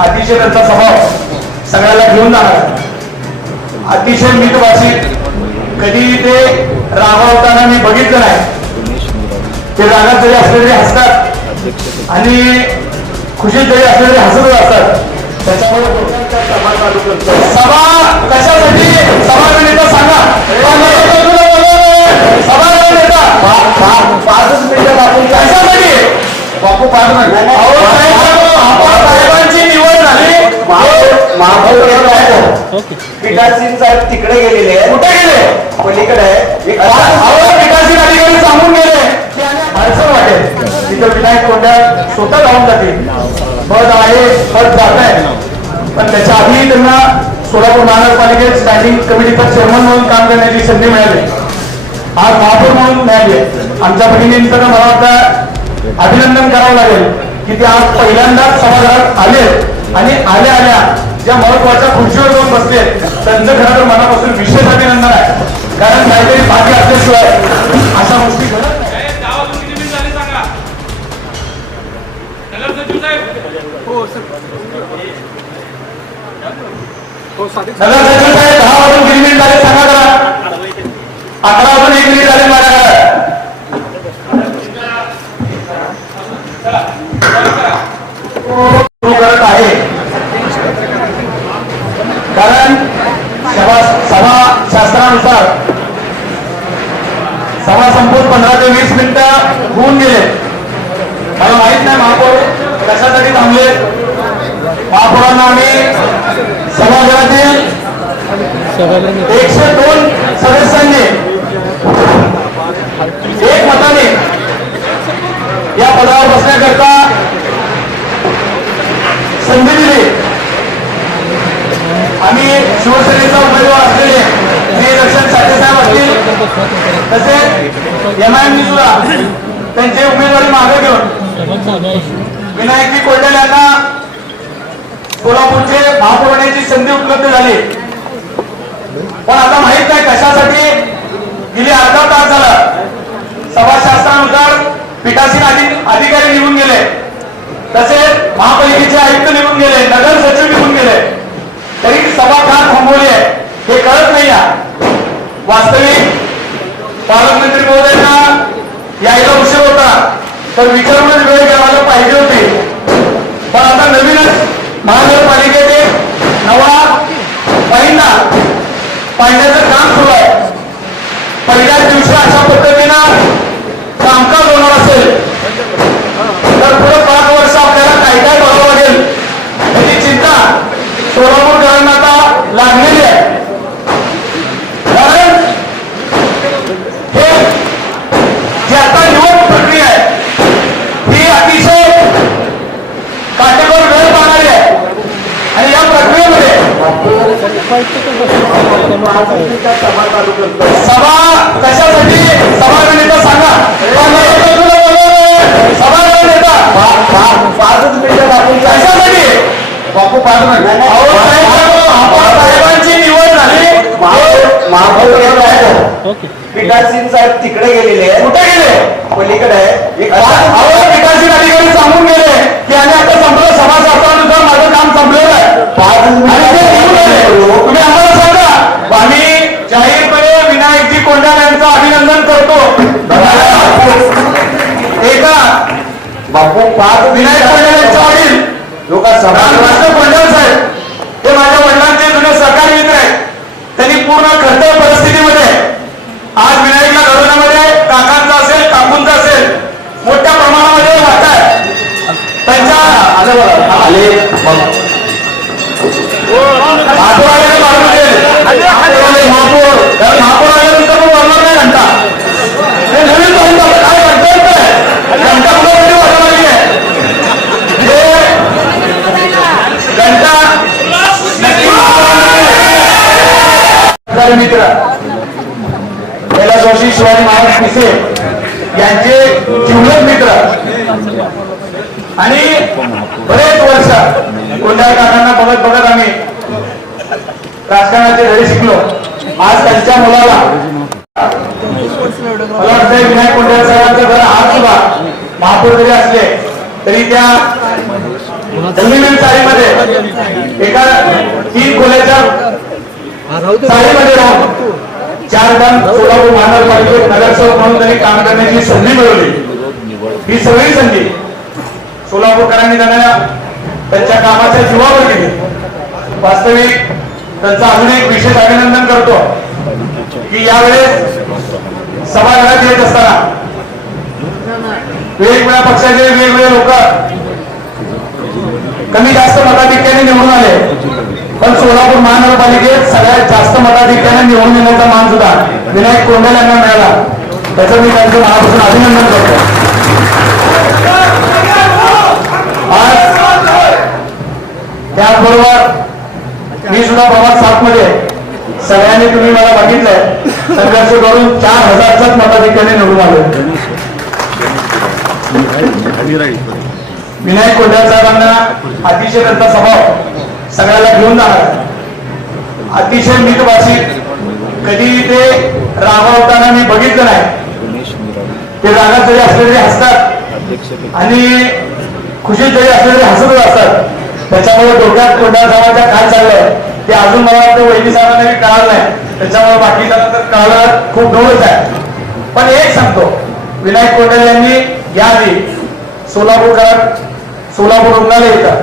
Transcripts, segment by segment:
अतिशय त्यांचा स्वभाव सगळ्याला घेऊन जाणार. अतिशय मितभाषित कधी ते रागावताना मी बघितलं नाही. ते रागात जरी असले तरी हसतात. आणि खुशीत जरी असले तरी हसतच असतात. त्याच्यामुळे सभा कशासाठी? सभा नेता सांगा. सभा नेता. पाचच मिनिटं बापू कशासाठी? बापू पाच मिनिट. तिकडे गेलेले आहे. कुठे गेले? पलीकडे आहे. अहो पिठासी अधिकारी सांगून गेले. की आम्ही अडचण वाटेल. तिथं विनायक कोंड्या स्वतः जाऊन जातील. पद आहे पद जात आहे. पण त्याच्या आधी त्यांना सोलापूर महानगरपालिकेत स्टँडिंग कमिटीचा चेअरमन म्हणून काम करण्याची संधी मिळाली. आज महापौर म्हणून मिळाली. आमच्या भगिनींचं मला वाटतं अभिनंदन करावं लागेल की ते आज पहिल्यांदाच सभागृहात आले. आणि आल्या आल्या ज्या महत्त्वाच्या खुर्चीवर जाऊन बसले त्यांचं खरं तर मनापासून विशेष अभिनंदन आहे. कारण काहीतरी भाग्य असल्याशिवाय अशा गोष्टी घडत नाही. साहेब गावातून किती मिनिट झाले सांगा? नगर सचिव साहेब. हो सर. हो साहेब दहा वाजून किती मिनिट झाले? सांगा जरा. अकरा वाजून एक मिनिट झाले माझ्याकडे सुरू करत आहे कारण सभा सभा शास्त्रानुसार सभा संपून पंधरा ते वीस मिनिटं होऊन गेले. मला माहीत नाही महापौर कशासाठी थांबले. महापौरांना आम्ही सभागृहातील एकशे दोन सदस्यांनी एक मताने या पदावर बसण्याकरता संधी दिली आम्ही शिवसेनेचा उमेदवार असलेले श्री दर्शन साठे साहेब असतील तसेच एम आय सुद्धा त्यांची उमेदवारी मागे घेऊन विनायकजी कोल्डल यांना कोल्हापूरचे महापौर होण्याची संधी उपलब्ध झाली. पण आता माहीत नाही कशासाठी गेली अर्धा तास झाला. सभाशास्त्रानुसार पीठासीन अधिकारी निघून गेले. तसेच महापालिकेचे आयुक्त निघून गेले नगर सचिव निघून गेले. तरी सभा का थांबवली आहे. हे कळत नाही वास्तविक पालकमंत्री महोदयांना यायला उशीर होता तर विचारूनच वेळ घ्यायला पाहिजे होते. पण आता नवीनच महानगरपालिकेचे नवा पहिला पाडण्याचं काम सुरू आहे. पहिल्याच दिवशी अशा पद्धतीनं कामकाज होणार असेल तर पुढे पाच वर्ष आपल्याला काय काय बघावं लागेल याची चिंता सोलापूरकरांना आता लागलेली आहे कारण हे जी आता निवड प्रक्रिया आहे ही अतिशय काटेकोर वेळ पाहणारी आहे आणि या प्रक्रियेमध्ये सभा सभा कशासाठी? सभा नेता सांगा. सभा नेता. पाचच मिनिटं बापू कशासाठी? बापू पाच मिनिट अहो, साहेब, आपण साहेबांची निवड झाली. महापौर पिठासीन साहेब तिकडे गेलेले आहे कुठे गेले? पलीकडे विकासी अधिकारी सांगून गेले की आम्ही आता संपलं समाजशास्त्रानुसार माझं काम संपलेलं आहे. पाच आणि ते निघून गेले. मिनिट तुम्ही आम्हाला सांगा आम्ही जाहीरपणे विनायकजी कोंडाल यांचं अभिनंदन करतो एका बापू पाच विनायक कोंडाल यांच्या वडील लोक रामकृष्ण कोंडाल साहेब हे माझ्या वडिलांचे जुने सहकारी मित्र आहेत. त्यांनी पूर्ण खर्च परिस्थितीमध्ये आज विनायकला घडवण्यामध्ये काकांचा असेल काकूंचा असेल मोठ्या प्रमाणामध्ये वाटा आहे. त्यांच्या आले आले घंटा मित्र जोशी शिवाजी महाराज पिसे यांचे जीवलग मित्र आणि बरेच वर्ष कोणत्याही कारणांना बघत बघत आम्ही राजकारणाचे धडे शिकलो आज त्यांच्या मुलाला मला वाटतं विनायक कोंढरे साहेबांचं घर आज सुद्धा महापौर जरी असले तरी त्या जमिनील चाळीमध्ये एका तीन खोल्याच्या चाळीमध्ये राहून चार दान सोलापूर महानगरपालिकेत नगरसेवक म्हणून त्यांनी काम करण्याची संधी मिळवली. ही सगळी संधी सोलापूरकरांनी त्यांना त्यांच्या कामाच्या जीवावर केली वास्तविक त्यांचं अजून एक विशेष अभिनंदन करतो. की यावेळेस सभागृहात येत असताना वेगवेगळ्या पक्षाचे वेगवेगळे लोक कमी जास्त मताधिक्याने निवडून आले. पण सोलापूर महानगरपालिकेत सगळ्यात जास्त मताधिक्याने निवडून येण्याचा मान सुद्धा विनायक कोंडल यांना मिळाला. त्याचं मी त्यांचं मनापासून अभिनंदन करतो. आज त्याचबरोबर मी सुद्धा प्रभात सात मध्ये सगळ्यांनी तुम्ही मला बघितलंय. संघर्ष करून चार हजारचाच मताधिकारी निवडून आले विनायक कोंढाळ साहेबांना अतिशय त्यांचा स्वभाव सगळ्याला घेऊन जाणार अतिशय मितभाषिक कधी ते रागावताना मी बघितलं नाही. ते रागात जरी असलेले हसतात. आणि खुशीत जरी असलेले हसतच असतात. त्याच्यामुळे डोक्यात कोंढाळ साहेबांच्या काय चाललंय. ते अजून मला वाटतं वहिनी साहेबांना कळालं नाही. त्याच्यामुळे बाकी तर कळालं खूप डोळच आहे. पण एक सांगतो विनायक कोंढाळे यांनी याआधी सोलापूरकरात सोलापूर रुग्णालय इथं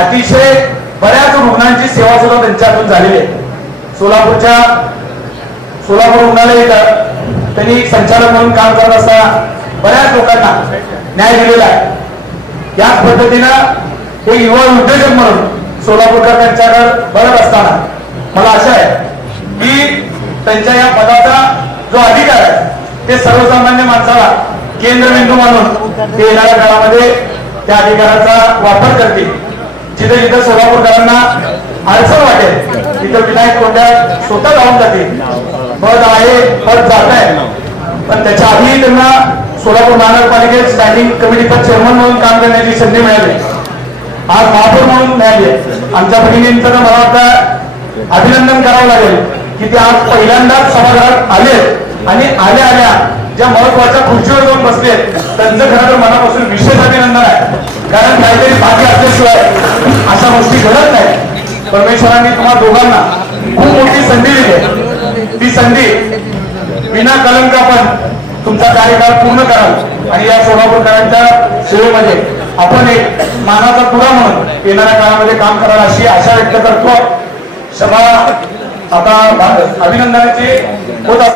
अतिशय बऱ्याच रुग्णांची सेवा सुद्धा त्यांच्यातून झालेली आहे. सोलापूरच्या सोलापूर रुग्णालय इथं त्यांनी संचालक म्हणून काम करत असताना बऱ्याच लोकांना न्याय दिलेला आहे. याच पद्धतीनं एक युवा उद्योजक म्हणून सोलापूरकर त्यांच्याकडे बघत असताना. मला आशा आहे की त्यांच्या या पदाचा जो अधिकार आहे ते सर्वसामान्य माणसाला केंद्रबिंदू मानून ते येणाऱ्या काळामध्ये त्या अधिकाराचा वापर करतील. जिथे जिथे सोलापूरकरांना अडचण वाटेल तिथे विनायक कोंड्या स्वतः जाऊन जातील. पद आहे पद जात आहे. पण त्याच्या आधी त्यांना सोलापूर महानगरपालिकेत स्टँडिंग कमिटीचा चेअरमन म्हणून काम करण्याची संधी मिळाली. आज महापौर म्हणून मिळाली. आमच्या भगिनींचं मला वाटतं अभिनंदन करावं लागेल की ते आज पहिल्यांदाच सभागृहात आले. आणि आल्या आल्या ज्या महत्त्वाच्या खुर्चीवर जाऊन बसले त्यांचं खरं तर मनापासून विशेष अभिनंदन आहे. कारण काहीतरी बाकी असल्याशिवाय अशा गोष्टी घडत नाही. परमेश्वरांनी तुम्हा दोघांना खूप मोठी संधी दिली. आहे. ती संधी विना कलंक आपण तुमचा कार्यकाळ पूर्ण कराल. आणि या सोलापूरकरांच्या सेवेमध्ये आपण एक मानाचा तुरा म्हणून येणाऱ्या काळामध्ये काम करायला अशी आशा व्यक्त करतो. सभा आता अभिनंदनाची होत